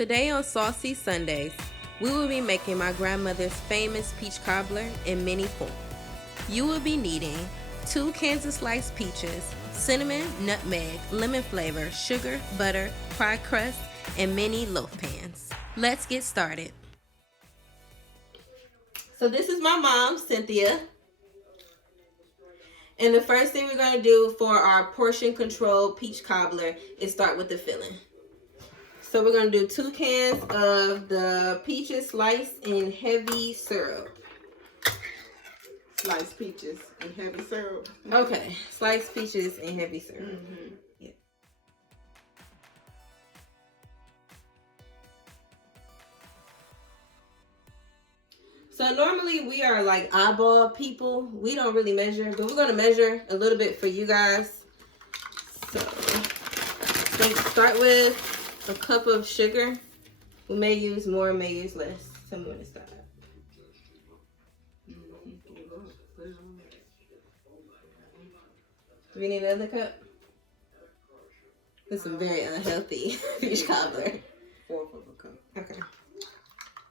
Today on Saucy Sundays, we will be making my grandmother's famous peach cobbler in mini form. You will be needing 2 cans of sliced peaches, cinnamon, nutmeg, lemon flavor, sugar, butter, pie crust, and mini loaf pans. Let's get started. So this is my mom, Cynthia. And the first thing we're going to do for our portion control peach cobbler is start with the filling. So we're going to do 2 cans of the peaches sliced in heavy syrup. Sliced peaches and heavy syrup. Okay, sliced peaches and heavy syrup. Mm-hmm. Yeah. So normally we are like eyeball people. We don't really measure, but we're going to measure a little bit for you guys. So start with a cup of sugar. We may use more, may use less. Tell me when to stop. Do we need another cup? This is very unhealthy peach cobbler. 1/4 of a cup. Okay.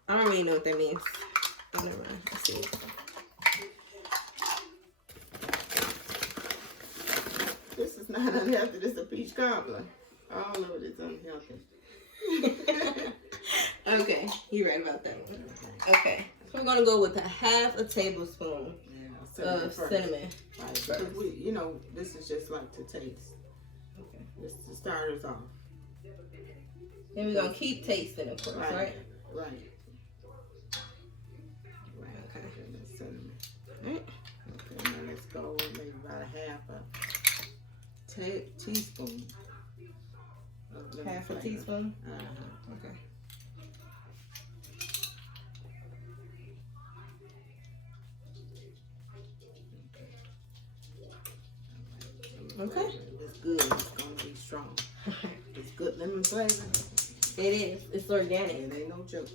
I don't really know what that means. Never mind. Let's see. This is not unhealthy. This is a peach cobbler. All of it is unhealthy. Okay, you're right about that one. Okay, so we're gonna go with 1/2 tablespoon of cinnamon. Right, because we, you know, this is just like to taste. Okay. Just to start us off. Then we're gonna keep tasting, of course, right? Right. Okay. That's cinnamon. Right. Okay, now let's go with maybe about 1/2 teaspoon. Of lemon 1/2 flavor. teaspoon. Uh-huh. Okay. Okay. It's good. It's gonna be strong. It's good lemon flavor. It is. It's organic. It ain't no joke.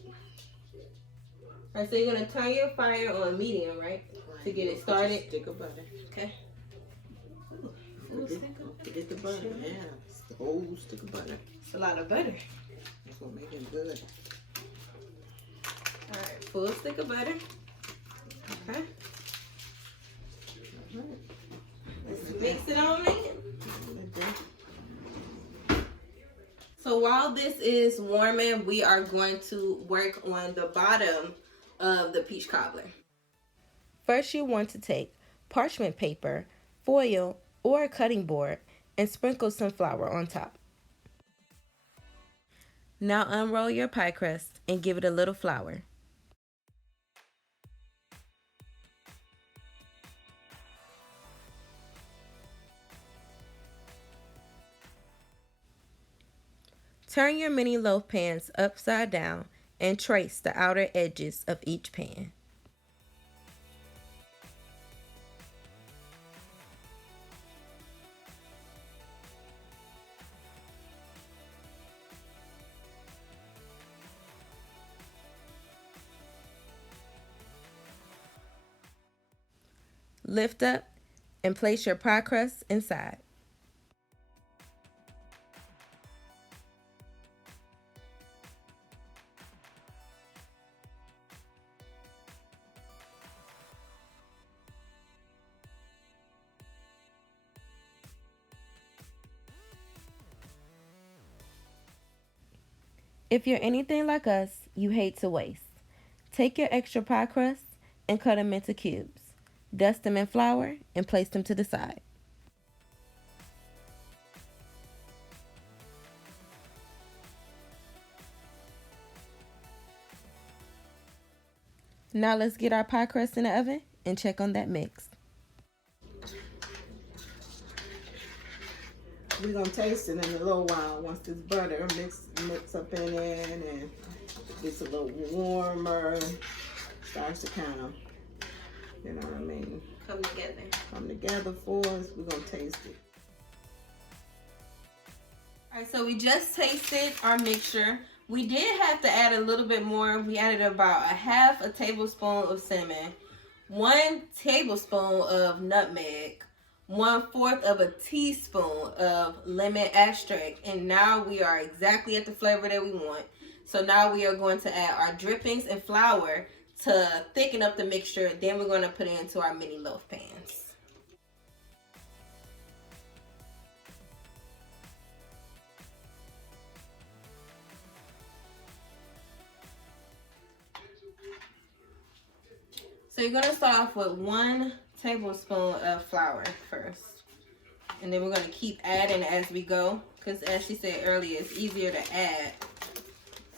All right, so you're gonna turn your fire on medium, right? To get it started. Stick of butter. Okay. Forget the butter. Yeah, it's the whole stick of butter. It's a lot of butter. That's what makes it good. All right, full stick of butter. Okay. All right. Let's mix it on in. So while this is warming, we are going to work on the bottom of the peach cobbler. First, you want to take parchment paper, foil, or a cutting board and sprinkle some flour on top. Now unroll your pie crust and give it a little flour. Turn your mini loaf pans upside down and trace the outer edges of each pan. Lift up and place your pie crust inside. If you're anything like us, you hate to waste. Take your extra pie crust and cut them into cubes. Dust them in flour and place them to the side. Now let's get our pie crust in the oven and check on that mix. We're gonna taste it in a little while once this butter mix up in it and gets a little warmer. Starts to kind of, you know what I mean? Come together for us. We're gonna taste it. All right, so we just tasted our mixture. We did have to add a little bit more. We added about 1/2 tablespoon of cinnamon, 1 tablespoon of nutmeg, 1/4 of a teaspoon of lemon extract, and now we are exactly at the flavor that we want. So now we are going to add our drippings and flour to thicken up the mixture. Then we're going to put it into our mini loaf pans. So you're going to start off with 1 tablespoon of flour first. And then we're going to keep adding as we go. Because as she said earlier, it's easier to add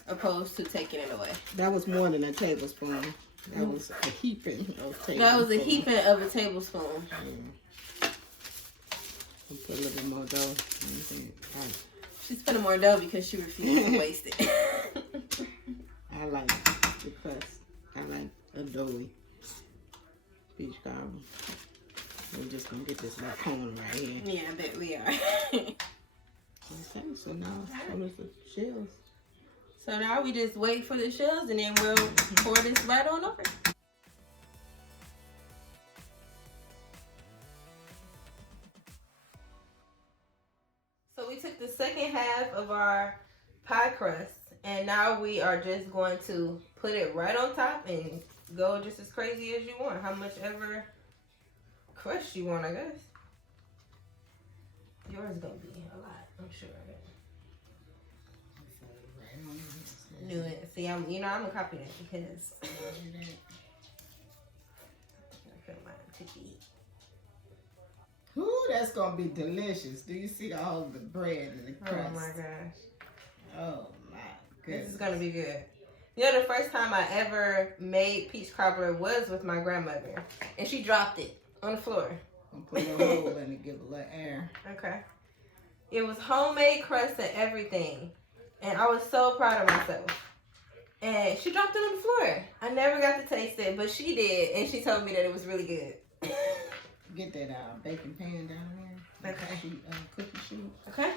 opposed to taking it away. That was more than a tablespoon. That was a heaping of tablespoon. That was a heaping of a tablespoon. Yeah. I'll put a little bit more dough. She's putting more dough because she refused to waste it. I like the crust. I like a doughy peach cobbler. We're just gonna get this little cone right here. Yeah, I bet we are. Okay, so now what is the shells? So now we just wait for the shells and then we'll pour this right on over. So we took the second half of our pie crust and now we are just going to put it right on top and go just as crazy as you want. How much ever crust you want, I guess. Yours is gonna be a lot, I'm sure. Knew it. See, I'm gonna copy that because I feel mine to eat. Ooh, that's gonna be delicious. Do you see all the bread and the crust? Oh my gosh. Oh my goodness. This is gonna be good. You know, the first time I ever made peach cobbler was with my grandmother, and she dropped it on the floor. I'm putting a hole in it, give a little air. Okay. It was homemade crust and everything. And I was so proud of myself. And she dropped it on the floor. I never got to taste it, but she did. And she told me that it was really good. Get that baking pan down there. Okay. Cookie sheet. Okay.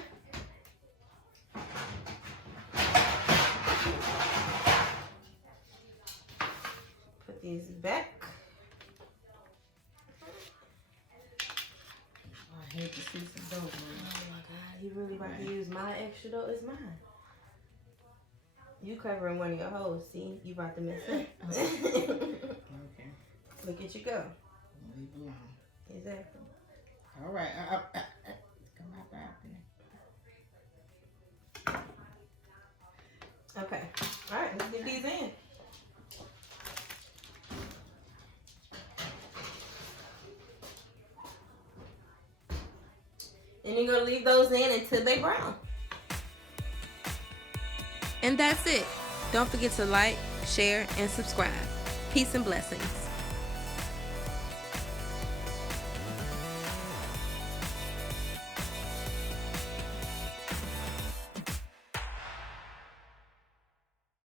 Put these back. I hate to see some dough, man. Oh my God, you really about to use my extra dough? It's mine. You covering one of your holes, see? You about to mess up. Okay. Look at you go. Leave it alone. Exactly. All right. Come out back there. Okay. All right, let's get these in. And you're going to leave those in until they brown. And that's it. Don't forget to like, share, and subscribe. Peace and blessings.